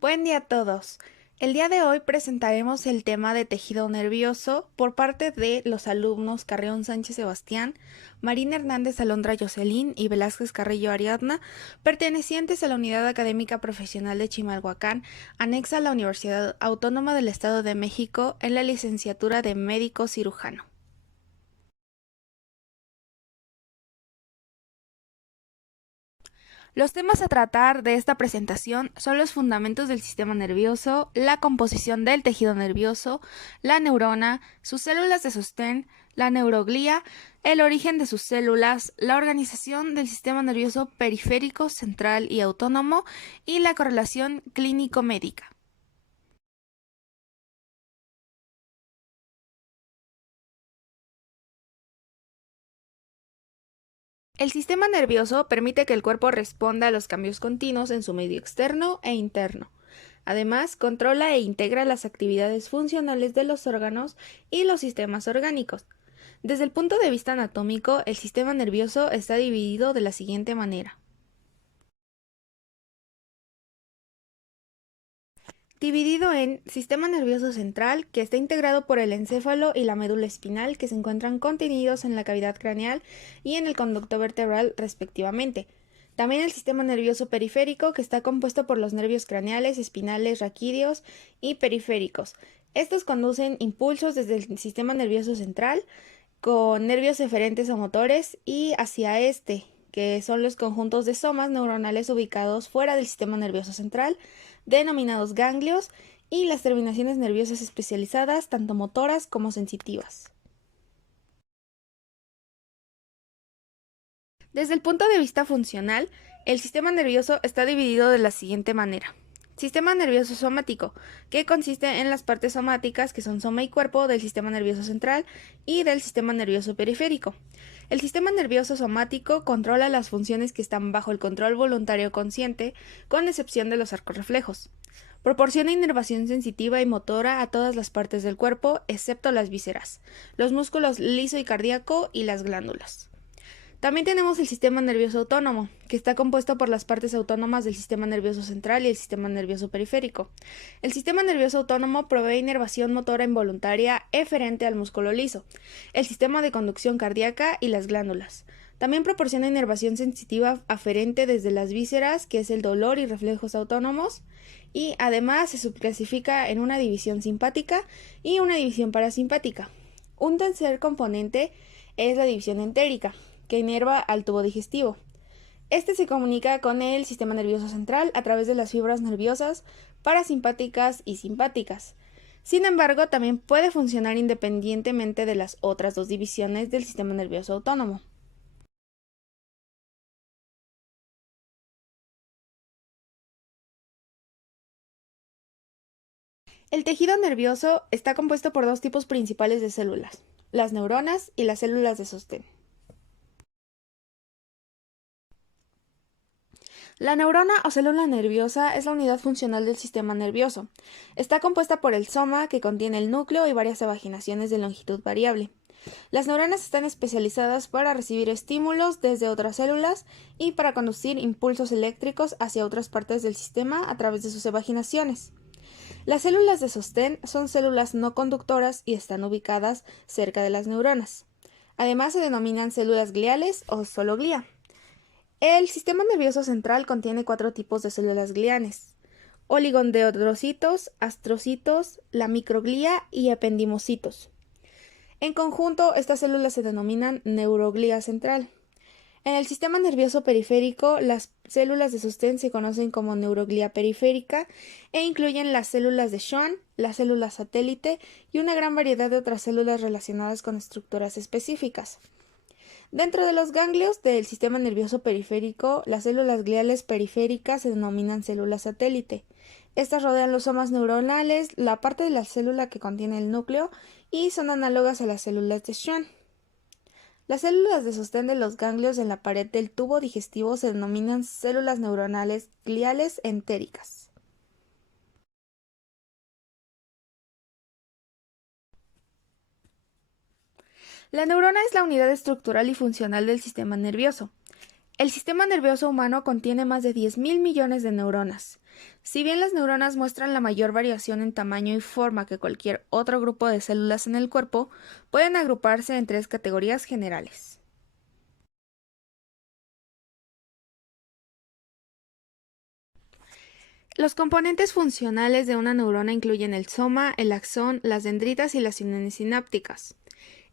Buen día a todos. El día de hoy presentaremos el tema de tejido nervioso por parte de los alumnos Carreón Sánchez Sebastián, Marina Hernández Alondra Jocelyn y Velázquez Carrillo Ariadna, pertenecientes a la Unidad Académica Profesional de Chimalhuacán, anexa a la Universidad Autónoma del Estado de México en la licenciatura de Médico Cirujano. Los temas a tratar de esta presentación son los fundamentos del sistema nervioso, la composición del tejido nervioso, la neurona, sus células de sostén, la neuroglía, el origen de sus células, la organización del sistema nervioso periférico, central y autónomo y la correlación clínico-médica. El sistema nervioso permite que el cuerpo responda a los cambios continuos en su medio externo e interno. Además, controla e integra las actividades funcionales de los órganos y los sistemas orgánicos. Desde el punto de vista anatómico, el sistema nervioso está dividido de la siguiente manera. Dividido en sistema nervioso central, que está integrado por el encéfalo y la médula espinal, que se encuentran contenidos en la cavidad craneal y en el conducto vertebral respectivamente. También el sistema nervioso periférico, que está compuesto por los nervios craneales, espinales, raquídeos y periféricos. Estos conducen impulsos desde el sistema nervioso central con nervios eferentes o motores y hacia este, que son los conjuntos de somas neuronales ubicados fuera del sistema nervioso central, denominados ganglios, y las terminaciones nerviosas especializadas, tanto motoras como sensitivas. Desde el punto de vista funcional, el sistema nervioso está dividido de la siguiente manera. Sistema nervioso somático, que consiste en las partes somáticas que son soma y cuerpo del sistema nervioso central y del sistema nervioso periférico. El sistema nervioso somático controla las funciones que están bajo el control voluntario consciente, con excepción de los arcos reflejos. Proporciona inervación sensitiva y motora a todas las partes del cuerpo, excepto las vísceras, los músculos liso y cardíaco y las glándulas. También tenemos el sistema nervioso autónomo, que está compuesto por las partes autónomas del sistema nervioso central y el sistema nervioso periférico. El sistema nervioso autónomo provee inervación motora involuntaria eferente al músculo liso, el sistema de conducción cardíaca y las glándulas. También proporciona inervación sensitiva aferente desde las vísceras, que es el dolor y reflejos autónomos, y además se subclasifica en una división simpática y una división parasimpática. Un tercer componente es la división entérica, que inerva al tubo digestivo. Este se comunica con el sistema nervioso central a través de las fibras nerviosas parasimpáticas y simpáticas. Sin embargo, también puede funcionar independientemente de las otras dos divisiones del sistema nervioso autónomo. El tejido nervioso está compuesto por dos tipos principales de células, las neuronas y las células de sostén. La neurona o célula nerviosa es la unidad funcional del sistema nervioso. Está compuesta por el soma, que contiene el núcleo y varias evaginaciones de longitud variable. Las neuronas están especializadas para recibir estímulos desde otras células y para conducir impulsos eléctricos hacia otras partes del sistema a través de sus evaginaciones. Las células de sostén son células no conductoras y están ubicadas cerca de las neuronas. Además se denominan células gliales o solo glía. El sistema nervioso central contiene cuatro tipos de células gliales: oligodendrocitos, astrocitos, la microglía y ependimocitos. En conjunto, estas células se denominan neuroglía central. En el sistema nervioso periférico, las células de sostén se conocen como neuroglía periférica e incluyen las células de Schwann, las células satélite y una gran variedad de otras células relacionadas con estructuras específicas. Dentro de los ganglios del sistema nervioso periférico, las células gliales periféricas se denominan células satélite. Estas rodean los somas neuronales, la parte de la célula que contiene el núcleo, y son análogas a las células de Schwann. Las células de sostén de los ganglios en la pared del tubo digestivo se denominan células neuronales gliales entéricas. La neurona es la unidad estructural y funcional del sistema nervioso. El sistema nervioso humano contiene más de 10.000 millones de neuronas. Si bien las neuronas muestran la mayor variación en tamaño y forma que cualquier otro grupo de células en el cuerpo, pueden agruparse en tres categorías generales. Los componentes funcionales de una neurona incluyen el soma, el axón, las dendritas y las uniones sinápticas.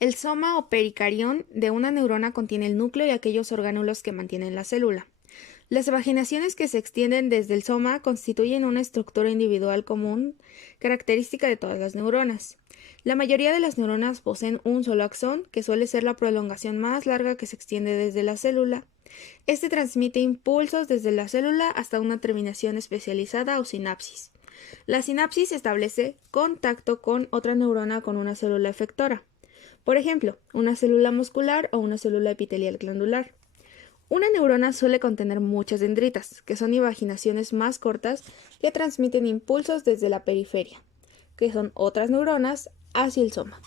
El soma o pericarión de una neurona contiene el núcleo y aquellos orgánulos que mantienen la célula. Las evaginaciones que se extienden desde el soma constituyen una estructura individual común, característica de todas las neuronas. La mayoría de las neuronas poseen un solo axón, que suele ser la prolongación más larga que se extiende desde la célula. Este transmite impulsos desde la célula hasta una terminación especializada o sinapsis. La sinapsis establece contacto con otra neurona con una célula efectora. Por ejemplo, una célula muscular o una célula epitelial glandular. Una neurona suele contener muchas dendritas, que son invaginaciones más cortas que transmiten impulsos desde la periferia, que son otras neuronas, hacia el soma.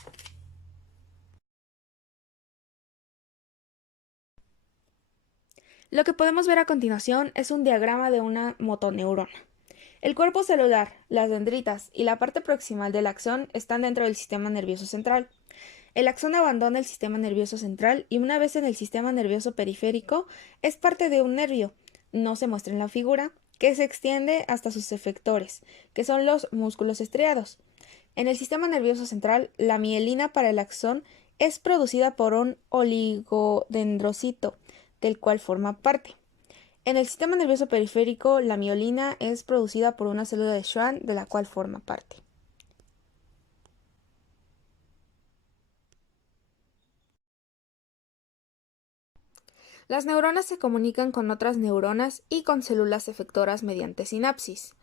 Lo que podemos ver a continuación es un diagrama de una motoneurona. El cuerpo celular, las dendritas y la parte proximal del axón están dentro del sistema nervioso central. El axón abandona el sistema nervioso central y una vez en el sistema nervioso periférico es parte de un nervio, no se muestra en la figura, que se extiende hasta sus efectores, que son los músculos estriados. En el sistema nervioso central, la mielina para el axón es producida por un oligodendrocito, del cual forma parte. En el sistema nervioso periférico, la mielina es producida por una célula de Schwann, de la cual forma parte. Las neuronas se comunican con otras neuronas y con células efectoras mediante sinapsis.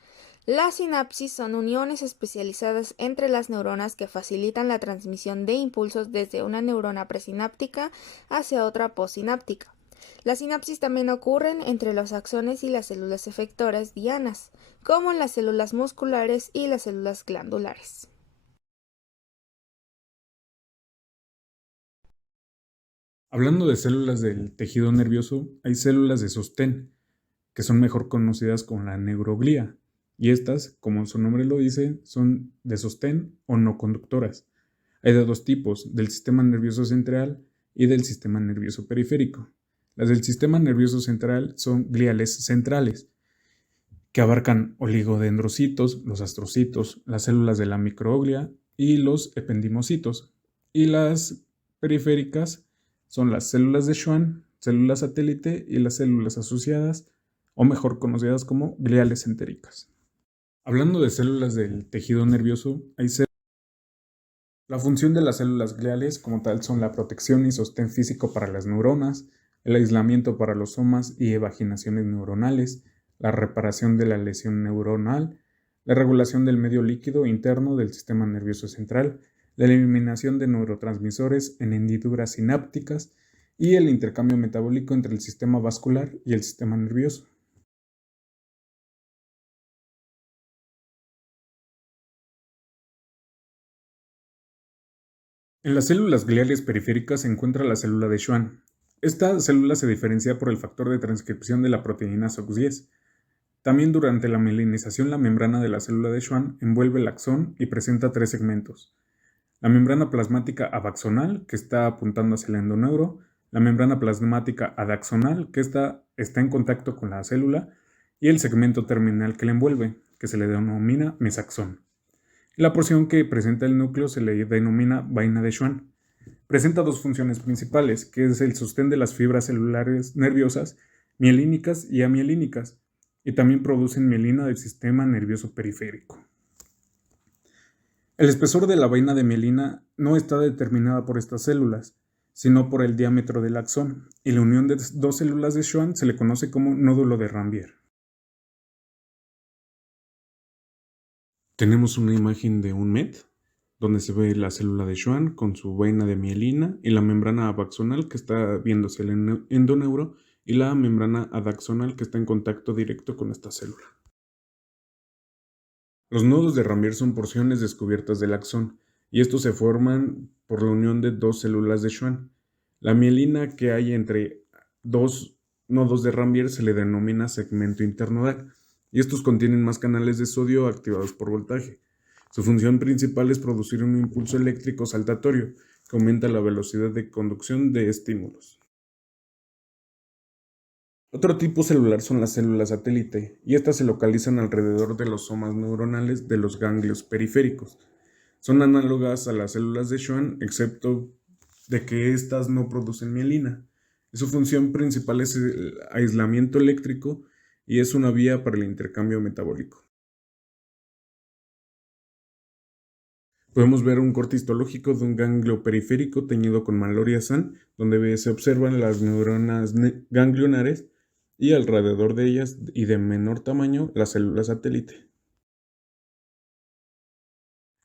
Las sinapsis son uniones especializadas entre las neuronas que facilitan la transmisión de impulsos desde una neurona presináptica hacia otra postsináptica. Las sinapsis también ocurren entre los axones y las células efectoras dianas, como en las células musculares y las células glandulares. Hablando de células del tejido nervioso, hay células de sostén, que son mejor conocidas como la neuroglía, y estas, como su nombre lo dice, son de sostén o no conductoras. Hay de dos tipos, del sistema nervioso central y del sistema nervioso periférico. Las del sistema nervioso central son gliales centrales, que abarcan oligodendrocitos, los astrocitos, las células de la microglia y los ependimocitos. Y las periféricas son las células de Schwann, células satélite y las células asociadas, o mejor conocidas como gliales entéricas. Hablando de células del tejido nervioso, hay células. La función de las células gliales como tal son la protección y sostén físico para las neuronas, el aislamiento para los somas y evaginaciones neuronales, la reparación de la lesión neuronal, la regulación del medio líquido interno del sistema nervioso central, la eliminación de neurotransmisores en hendiduras sinápticas y el intercambio metabólico entre el sistema vascular y el sistema nervioso. En las células gliales periféricas se encuentra la célula de Schwann. Esta célula se diferencia por el factor de transcripción de la proteína SOX10. También durante la mielinización la membrana de la célula de Schwann envuelve el axón y presenta tres segmentos. La membrana plasmática abaxonal, que está apuntando hacia el endoneuro, la membrana plasmática adaxonal, que está en contacto con la célula, y el segmento terminal que la envuelve, que se le denomina mesaxón. La porción que presenta el núcleo se le denomina vaina de Schwann. Presenta dos funciones principales, que es el sostén de las fibras celulares nerviosas mielínicas y amielínicas, y también producen mielina del sistema nervioso periférico. El espesor de la vaina de mielina no está determinada por estas células, sino por el diámetro del axón, y la unión de dos células de Schwann se le conoce como nódulo de Ranvier. Tenemos una imagen de un MET, donde se ve la célula de Schwann con su vaina de mielina y la membrana abaxonal que está viéndose el endoneuro y la membrana adaxonal que está en contacto directo con esta célula. Los nodos de Ranvier son porciones descubiertas del axón y estos se forman por la unión de dos células de Schwann. La mielina que hay entre dos nodos de Rambier se le denomina segmento internodal, y estos contienen más canales de sodio activados por voltaje. Su función principal es producir un impulso eléctrico saltatorio que aumenta la velocidad de conducción de estímulos. Otro tipo celular son las células satélite, y estas se localizan alrededor de los somas neuronales de los ganglios periféricos. Son análogas a las células de Schwann, excepto de que éstas no producen mielina. Su función principal es el aislamiento eléctrico y es una vía para el intercambio metabólico. Podemos ver un corte histológico de un ganglio periférico teñido con Mallory-Assan, donde se observan las neuronas ganglionares y alrededor de ellas y de menor tamaño las células satélite.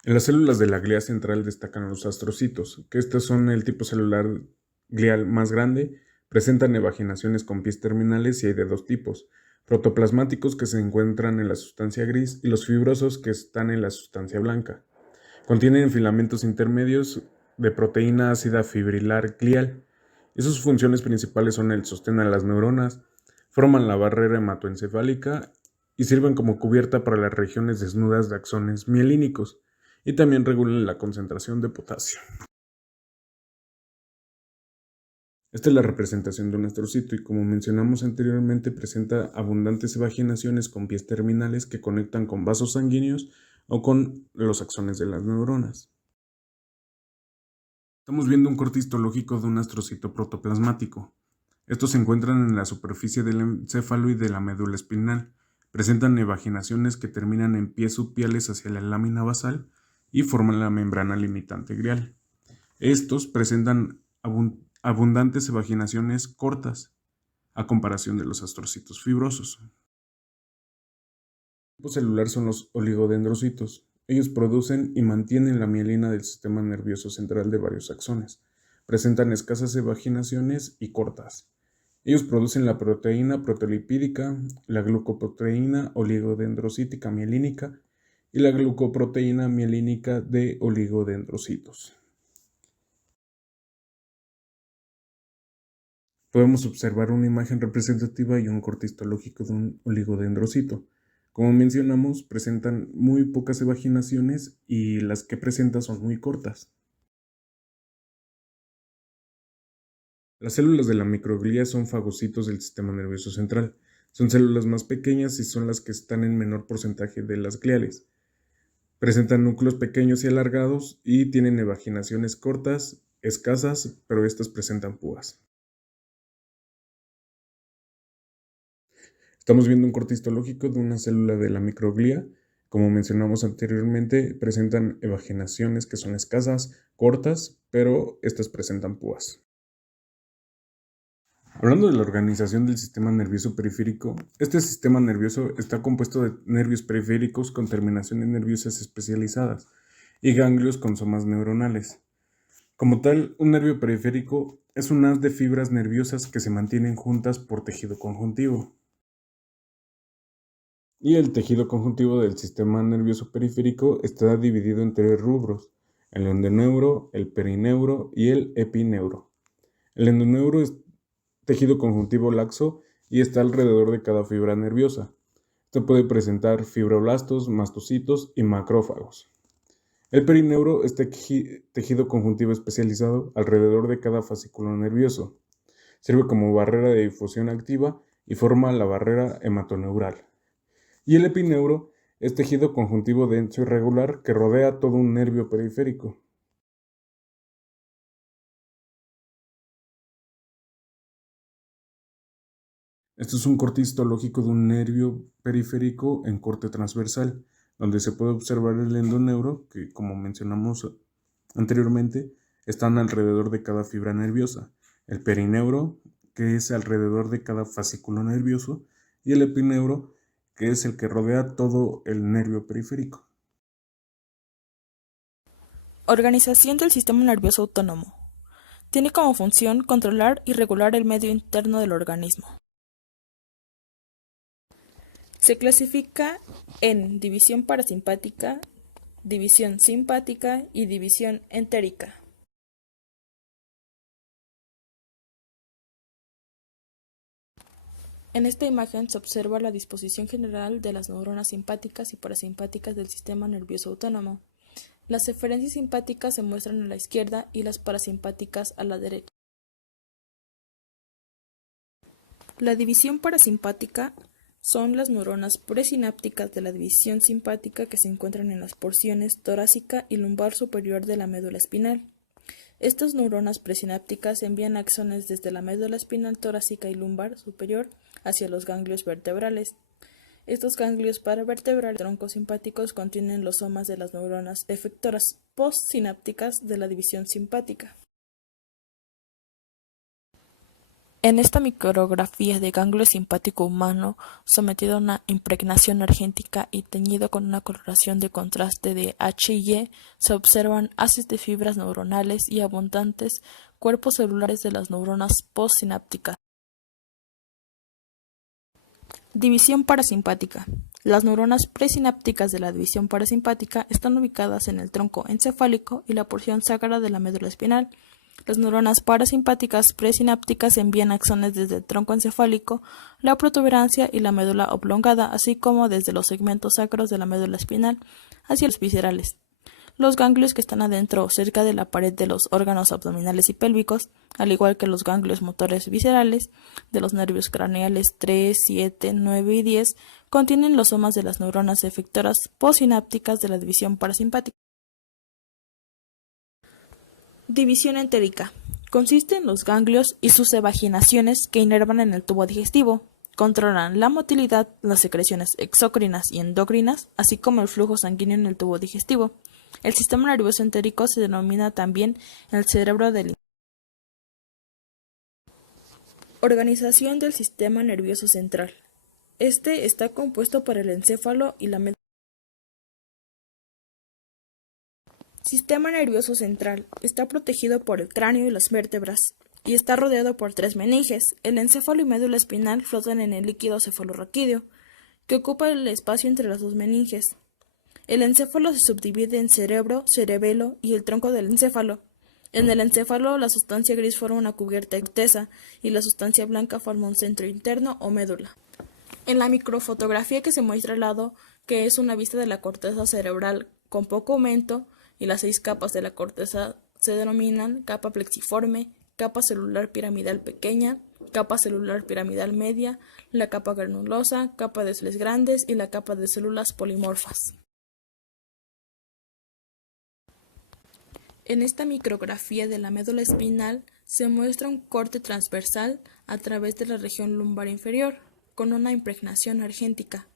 En las células de la glía central destacan los astrocitos, que estos son el tipo celular glial más grande, presentan evaginaciones con pies terminales y hay de dos tipos: protoplasmáticos, que se encuentran en la sustancia gris, y los fibrosos, que están en la sustancia blanca. Contienen filamentos intermedios de proteína ácida fibrilar glial, y sus funciones principales son el sostén a las neuronas, forman la barrera hematoencefálica y sirven como cubierta para las regiones desnudas de axones mielínicos, y también regulan la concentración de potasio. Esta es la representación de un astrocito y, como mencionamos anteriormente, presenta abundantes evaginaciones con pies terminales que conectan con vasos sanguíneos o con los axones de las neuronas. Estamos viendo un corte histológico de un astrocito protoplasmático. Estos se encuentran en la superficie del encéfalo y de la médula espinal. Presentan evaginaciones que terminan en pies subpiales hacia la lámina basal y forman la membrana limitante glial. Estos presentan abundantes evaginaciones cortas, a comparación de los astrocitos fibrosos. El tipo celular son los oligodendrocitos. Ellos producen y mantienen la mielina del sistema nervioso central de varios axones. Presentan escasas evaginaciones y cortas. Ellos producen la proteína proteolipídica, la glucoproteína oligodendrocítica mielínica y la glucoproteína mielínica de oligodendrocitos. Podemos observar una imagen representativa y un corte histológico de un oligodendrocito. Como mencionamos, presentan muy pocas evaginaciones y las que presentan son muy cortas. Las células de la microglía son fagocitos del sistema nervioso central. Son células más pequeñas y son las que están en menor porcentaje de las gliales. Presentan núcleos pequeños y alargados y tienen evaginaciones cortas, escasas, pero estas presentan púas. Estamos viendo un corte histológico de una célula de la microglía. Como mencionamos anteriormente, presentan evaginaciones que son escasas, cortas, pero estas presentan púas. Hablando de la organización del sistema nervioso periférico, este sistema nervioso está compuesto de nervios periféricos con terminaciones nerviosas especializadas y ganglios con somas neuronales. Como tal, un nervio periférico es un haz de fibras nerviosas que se mantienen juntas por tejido conjuntivo. Y el tejido conjuntivo del sistema nervioso periférico está dividido en tres rubros: el endoneuro, el perineuro y el epineuro. El endoneuro es tejido conjuntivo laxo y está alrededor de cada fibra nerviosa. Esto puede presentar fibroblastos, mastocitos y macrófagos. El perineuro es tejido conjuntivo especializado alrededor de cada fascículo nervioso. Sirve como barrera de difusión activa y forma la barrera hematoneural. Y el epineuro es tejido conjuntivo denso y regular que rodea todo un nervio periférico. Esto es un corte histológico de un nervio periférico en corte transversal, donde se puede observar el endoneuro, que, como mencionamos anteriormente, están alrededor de cada fibra nerviosa, el perineuro, que es alrededor de cada fascículo nervioso, y el epineuro, que es el que rodea todo el nervio periférico. Organización del sistema nervioso autónomo. Tiene como función controlar y regular el medio interno del organismo. Se clasifica en división parasimpática, división simpática y división entérica. En esta imagen se observa la disposición general de las neuronas simpáticas y parasimpáticas del sistema nervioso autónomo. Las eferencias simpáticas se muestran a la izquierda y las parasimpáticas a la derecha. La división parasimpática son las neuronas presinápticas de la división simpática que se encuentran en las porciones torácica y lumbar superior de la médula espinal. Estas neuronas presinápticas envían axones desde la médula espinal torácica y lumbar superior hacia los ganglios vertebrales. Estos ganglios paravertebrales troncos simpáticos contienen los somas de las neuronas efectoras postsinápticas de la división simpática. En esta micrografía de ganglio simpático humano, sometido a una impregnación argéntica y teñido con una coloración de contraste de H y Y, se observan haces de fibras neuronales y abundantes cuerpos celulares de las neuronas postsinápticas. División parasimpática. Las neuronas presinápticas de la división parasimpática están ubicadas en el tronco encefálico y la porción sacra de la médula espinal. Las neuronas parasimpáticas presinápticas envían axones desde el tronco encefálico, la protuberancia y la médula oblongada, así como desde los segmentos sacros de la médula espinal hacia los viscerales. Los ganglios que están adentro o cerca de la pared de los órganos abdominales y pélvicos, al igual que los ganglios motores viscerales de los nervios craneales 3, 7, 9 y 10, contienen los somas de las neuronas efectoras postsinápticas de la división parasimpática. División entérica. Consiste en los ganglios y sus evaginaciones que inervan en el tubo digestivo. Controlan la motilidad, las secreciones exócrinas y endocrinas, así como el flujo sanguíneo en el tubo digestivo. El sistema nervioso entérico se denomina también el cerebro del. Organización del sistema nervioso central. Este está compuesto por el encéfalo y la médula. Sistema nervioso central. Está protegido por el cráneo y las vértebras, y está rodeado por 3 meninges. El encéfalo y médula espinal flotan en el líquido cefalorraquídeo, que ocupa el espacio entre las 2 meninges. El encéfalo se subdivide en cerebro, cerebelo y el tronco del encéfalo. En el encéfalo, la sustancia gris forma una cubierta de corteza y la sustancia blanca forma un centro interno o médula. En la microfotografía que se muestra al lado, que es una vista de la corteza cerebral con poco aumento, y las 6 capas de la corteza se denominan capa plexiforme, capa celular piramidal pequeña, capa celular piramidal media, la capa granulosa, capa de células grandes y la capa de células polimorfas. En esta micrografía de la médula espinal se muestra un corte transversal a través de la región lumbar inferior, con una impregnación argéntica.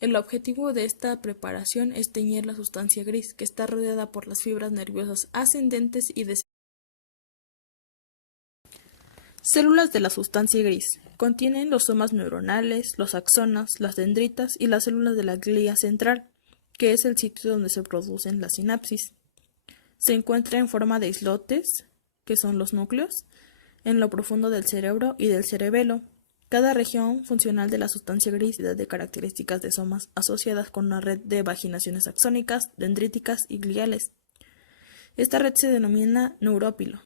El objetivo de esta preparación es teñir la sustancia gris, que está rodeada por las fibras nerviosas ascendentes y descendentes. Células de la sustancia gris. Contienen los somas neuronales, los axonas, las dendritas y las células de la glía central, que es el sitio donde se producen las sinapsis. Se encuentra en forma de islotes, que son los núcleos, en lo profundo del cerebro y del cerebelo. Cada región funcional de la sustancia gris da de características de somas asociadas con una red de vaginaciones axónicas, dendríticas y gliales. Esta red se denomina neurópilo.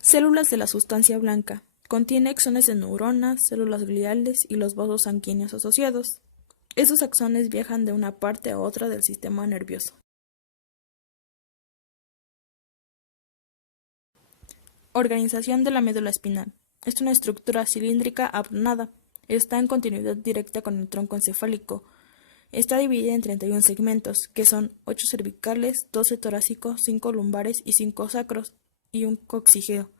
Células de la sustancia blanca. Contiene axones de neuronas, células gliales y los vasos sanguíneos asociados. Esos axones viajan de una parte a otra del sistema nervioso. Organización de la médula espinal. Es una estructura cilíndrica aplanada. Está en continuidad directa con el tronco encefálico. Está dividida en 31 segmentos, que son 8 cervicales, 12 torácicos, 5 lumbares y 5 sacros, y un coxígeo.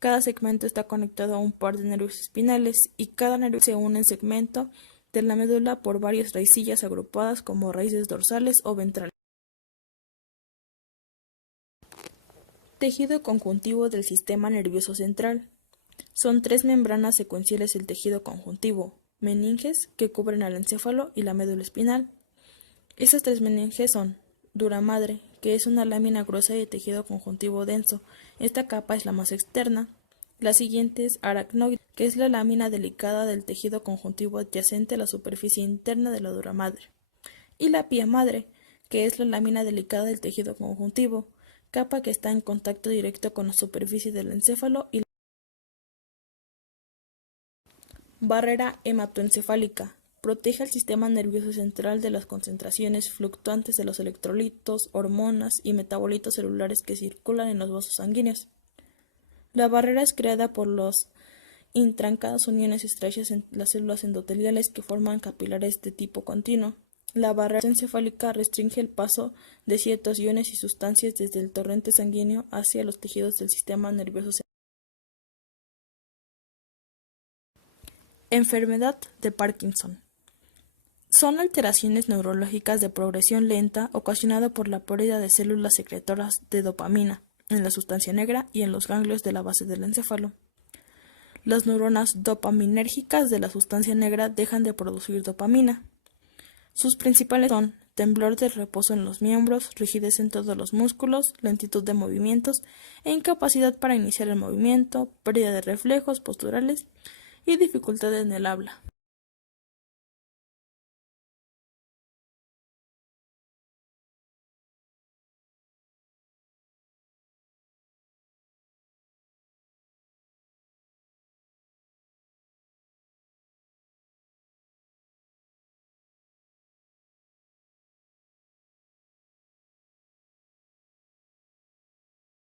Cada segmento está conectado a un par de nervios espinales, y cada nervio se une en segmento de la médula por varias raicillas agrupadas como raíces dorsales o ventrales. Tejido conjuntivo del sistema nervioso central. Son 3 membranas secuenciales del tejido conjuntivo, meninges, que cubren al encéfalo y la médula espinal. Esas 3 meninges son dura madre, que es una lámina gruesa de tejido conjuntivo denso. Esta capa es la más externa. La siguiente es aracnoide, que es la lámina delicada del tejido conjuntivo adyacente a la superficie interna de la dura madre. Y la pía madre, que es la lámina delicada del tejido conjuntivo, capa que está en contacto directo con la superficie del encéfalo y Barrera hematoencefálica. Protege al sistema nervioso central de las concentraciones fluctuantes de los electrolitos, hormonas y metabolitos celulares que circulan en los vasos sanguíneos. La barrera es creada por las intrancadas uniones estrechas en las células endoteliales que forman capilares de tipo continuo. La barrera encefálica restringe el paso de ciertos iones y sustancias desde el torrente sanguíneo hacia los tejidos del sistema nervioso central. Enfermedad de Parkinson. Son alteraciones neurológicas de progresión lenta ocasionada por la pérdida de células secretoras de dopamina en la sustancia negra y en los ganglios de la base del encéfalo. Las neuronas dopaminérgicas de la sustancia negra dejan de producir dopamina. Sus principales son temblor de reposo en los miembros, rigidez en todos los músculos, lentitud de movimientos e incapacidad para iniciar el movimiento, pérdida de reflejos posturales y dificultad en el habla.